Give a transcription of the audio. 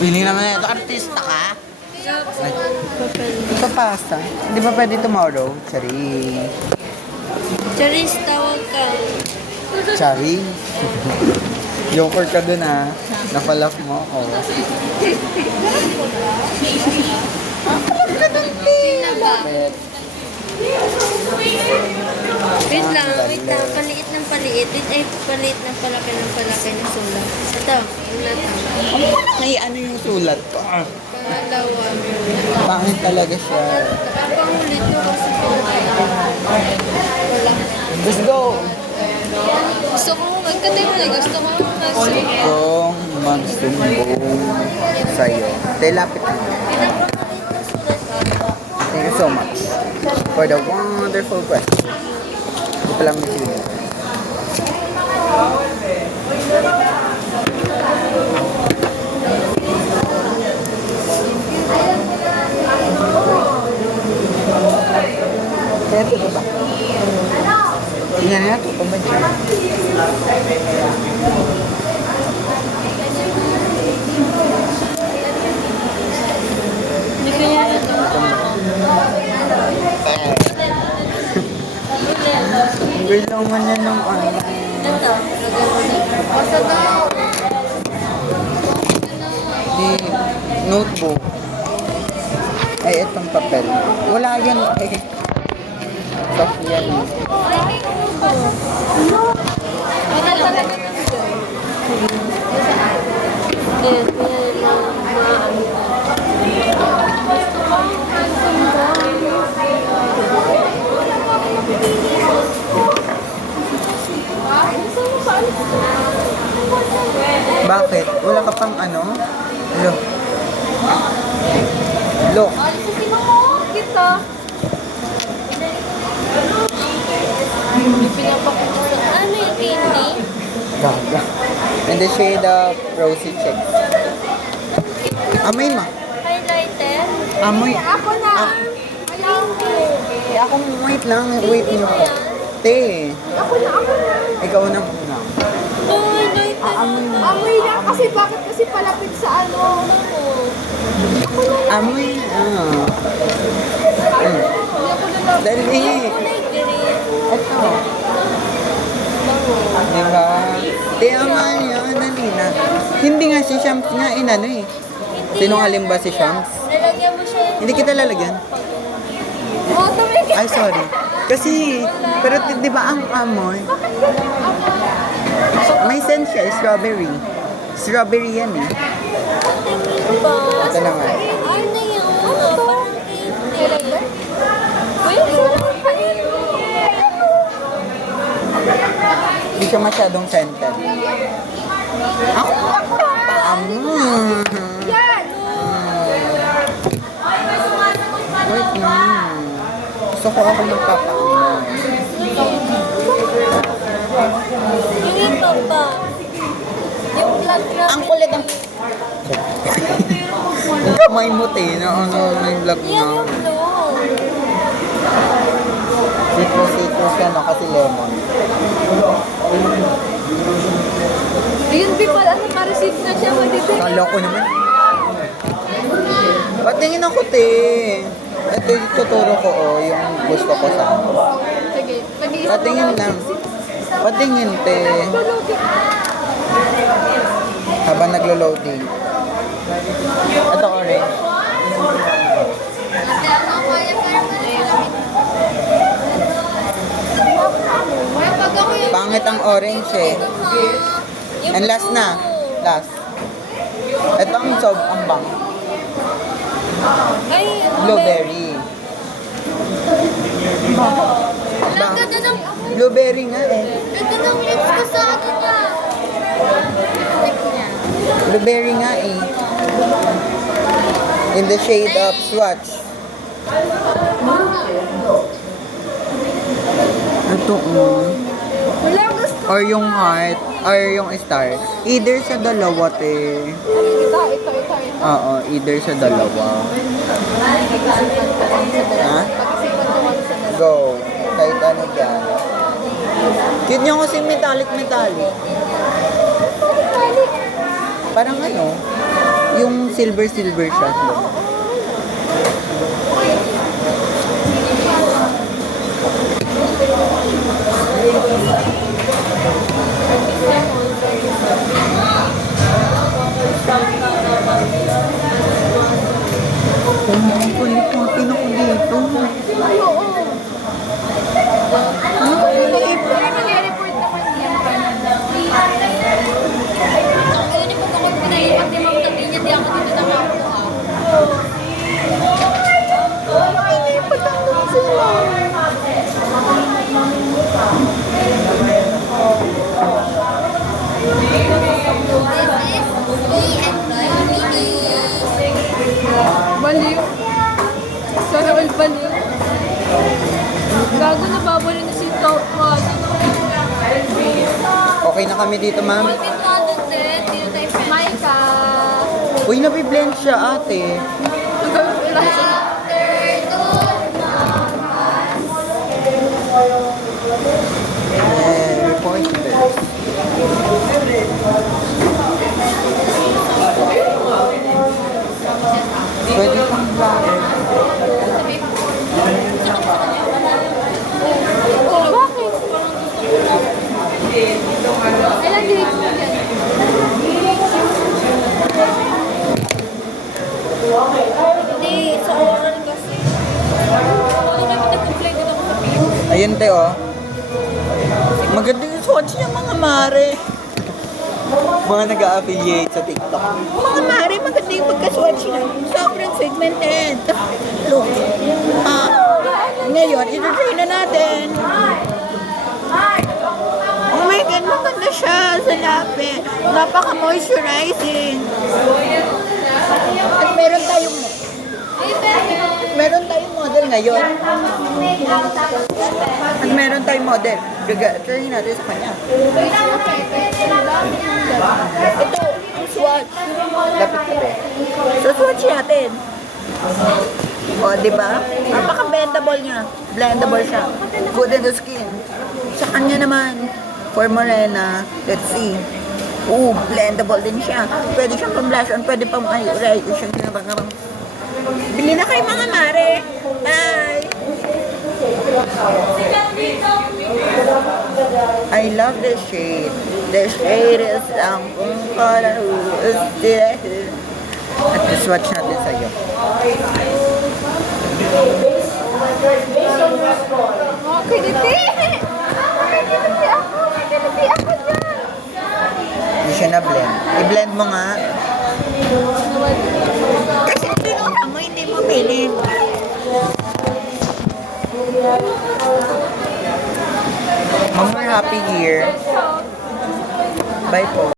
Feeling naman na ito, artista ka? Ito pasta. Hindi ba pwede tomorrow? Chari. Charis, tawag ka. Chari? Joker ka dun ah. Napalak mo ako. Sino ba? Bakit? Wait lang. Paliit ng paliit. Ay, paliit ng palaki ng sulat. Ito, ulat. May ano yung sulat ko? Pangalawa. Pangit talaga siya. Pangulit ko kasi wala. Let's go! Gusto ko, magkatay mo na. Gusto ko Kung magsumbong sa'yo. Telapit mo. Thank you so much for the wonderful question. Hindi pa lang may sino. Kaya ito ba? Tingnan nga ito kung ba dyan. Hindi kaya ito. Ang gailangan niya ng ano. Ito. Basta daw. Di notebook. Ay, itong papel. Wala yan eh. Soft yan. Bakit? Wala ka pang ano? Look. Look. Kita. Pinapakita. Ano yung candy? Gaga. In the shade of rosy chicks. Amoy ma. Highlighter? Amoy. Ako na! Eh, ako wait lang. Wait mo ko. Te. Ako na! Ikaw na muna. Highlighter. Amoy lang kasi bakit kasi palapit sa ano? Amoy. Dali. Ito. Diba? Te, aman yun. Dali na. Hindi nga si Shams nga inano eh. Sinungaling ba si Shams? Lalagyan mo siya. Hindi kita lalagyan. Oh, tumigil. Ay, sorry. Kasi, pero di ba ang amoy? May scent siya, strawberry. Strawberry yan eh. Ito naman. Ano yun? Parang candy. Hindi siya masyadong scented. Ako paamoy. Yan! Wait na. Gusto ko ako magpapaamoy. Yung ito ba? Yung vlog na. Ang kulit ang... Ang kamay mo, te. Ano yung vlog Yan mo? yung blue. Citrus yan, no? Kasi lemon. Ayun, Bi, pala naka-receive na siya. Madibig. Kala ko naman. Patingin ako, te. Ito yung tuturo ko, oh, yung gusto ko sa... Sige. Patingin lang. Patingin, te. Habang naglo-loading. Ito, orange. Pangit ang orange eh. And last na. Last. Ito ang ang bang. Ay, Blueberry. ang ganda ng... Blueberry nga eh. Ganda ng lips ko sa akin niya. Blueberry nga eh. In the shade of Swatch. Ito Wala, gusto. or yung heart, or yung star. Either sa dalawa, te. Ito. Oo, either sa dalawa. Ha? Go. Kahit ano dyan. Cute niya kasi metallic. Parang ano, yung silver siya. Ang mga kulit-kulitin ako dito. Ay, oo. Nag-report naman niya. Ayun, yung pag ako pinaipat ni Ma'am Tabi niya, di ako dito nakakuha. Baliw. Sana all baliw. Gago na babalik na si Top One. Okay na kami dito, ma'am. Maika. Uy, nabiblend siya, ate. Report this. Pwede pang vlogger. Bakit? Ilang grades mo yan? Hindi, sa oral kasi. Ano kami nag-comply dito ako sa PO? Ayun, te, oh. Maganda yung swatch niya, mga mare. Mga nag-a-affiliate sa TikTok. Mga mare, maganda yung pagka-swatch niya. Sobrang segmented. Look. Ngayon, ito-try na natin. Oh my God, maganda siya sa lapi. Napaka-moisturizing. At meron tayong model ngayon. At meron tayong model. Try natin sa kanya. Ito, ang swatch. Lapit-lapit. So, swatch natin. O, diba? Napaka-bendable niya. Blendable siya. Good in the skin. Sa kanya naman, for morena, let's see. Blendable din siya. Pwede siyang pang-blush on, pwede pang ay siyang kinabang. Bili na kayo, mga mare. Bye! I love the shade. The shade is kung color is at swatch natin sa'yo. Kiliti! Kiliti ako dyan! Hindi siya na-blend. I-blend mo nga. Kasi tinura mo, hindi mo bilhin. Mom, we're happy here. Bye po.